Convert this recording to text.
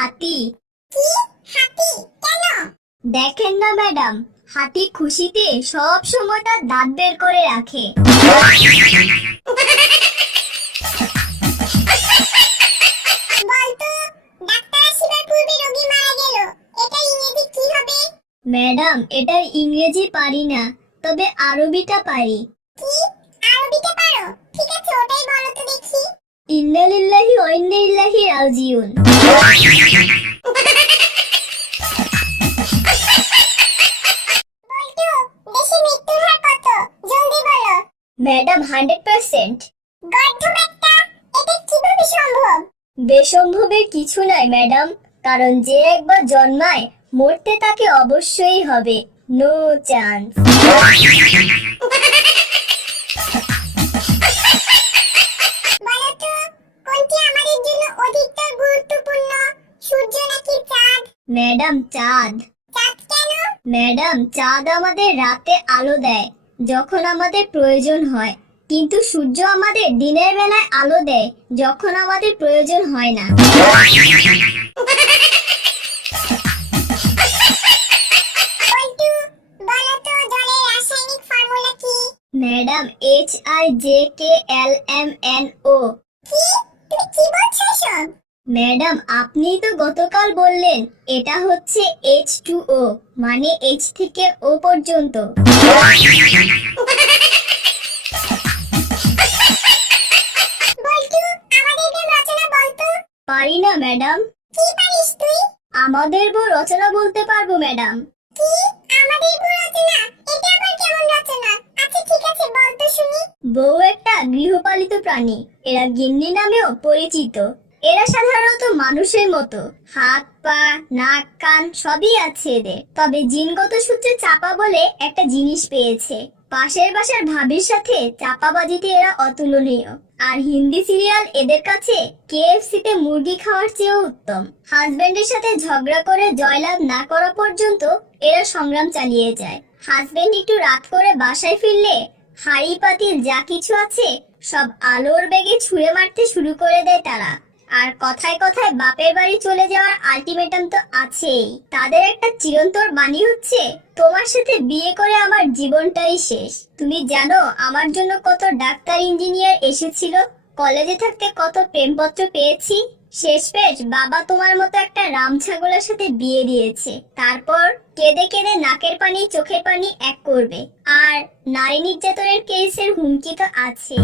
হাতি। কি? হাতি? কেন? দেখেন না ম্যাডাম, হাতি খুশিতে সব সময় তার দাঁত বের করে রাখে। বলতো, ডাক্তার আসিবার পূর্বে রোগী মারা গেল, এটা ইংরেজি কি হবে? ম্যাডাম, এটার ইংরেজি পারি না, তবে আরবিটা পারি। কি? আরবিতে পারো? ঠিক আছে, ওটাই বলো তো দেখি। ইন্না লিল্লাহি ওয়া ইন্না ইলাইহি রাজিউন। বলতো, দেশে মৃত্যুর হার কত? জলদি বলো। ম্যাডাম, 100%। গর্ধব একটা, এটা কিভাবে সম্ভব? বেসম্ভবের কিছু নাই ম্যাডাম, কারণ যে একবার জন্মায় মরতে তাকে অবশ্যই হবে। No chance. বলতো, কোনটি আমাদের জন্য অধিকতর গুরুত্বপূর্ণ, সূর্য নাকি চাঁদ? ম্যাডাম, চাঁদ। চাঁদ কেন? ম্যাডাম, চাঁদ আমাদের রাতে আলো দেয় যখন আমাদের প্রয়োজন হয়, কিন্তু সূর্য আমাদের দিনের বেলায় আলো দেয় যখন আমাদের প্রয়োজন হয় না। বলতো, বলতো জলের রাসায়নিক ফর্মুলা কি? Madam, HIJKLMNO। কি? তুমি কি বলছো এসব? ম্যাডাম, আপনিই তো গতকাল বললেন এটা হচ্ছে H2O, মানে H থেকে O পর্যন্ত। বলতো, আমাদের বই রচনা বলতো। পারি না ম্যাডাম। কি পারিস তুই? আমাদের বই রচনা বলতে পারবো ম্যাডাম। কি? আমাদের বই রচনা? এটা আবার কেমন রচনা? আচ্ছা ঠিক আছে, বলতো শুনি। বউ একটা গৃহপালিত প্রাণী, এরা গিন্নি নামেও পরিচিত। এরা সাধারণত মানুষের মতো হাত, পা, নাক, কান সবই আছে এদের, তবে জিনগত সূত্রে চাপা বলে একটা জিনিস পেয়েছে। পাশের বাসার ভাবির সাথে চাপাবাজিতে এরা অতুলনীয়, আর হিন্দি সিরিয়াল এদের কাছে KFC তে মুরগি খাওয়ার চেয়েও উত্তম। হাজবেন্ডের সাথে ঝগড়া করে জয়লাভ না করা পর্যন্ত এরা সংগ্রাম চালিয়ে যায়। হাজবেন্ড একটু রাত করে বাসায় ফিরলে হাড়ি পাতিল যা কিছু আছে সব আলোর বেগে ছুঁড়ে মারতে শুরু করে দেয় তারা। আর কথায় কথায় বাপের বাড়ি চলে যাওয়ার আলটিমেটাম তো আছেই। তাদের একটা চিরন্তর বাণী হচ্ছে, তোমার সাথে বিয়ে করে আমার জীবনটাই শেষ। তুমি জানো আমার জন্য কত ডাক্তার ইঞ্জিনিয়ার এসেছিল, কলেজে থাকতে কত প্রেমপত্র পেয়েছি। শেষমেশ বাবা তোমার মতো একটা রাম ছাগলের সাথে বিয়ে দিয়েছে। তারপর কেঁদে কেঁদে নাকের পানি চোখের পানি এক করবে। আর নারী নির্যাতনের কেসের হুমকি তো আছে।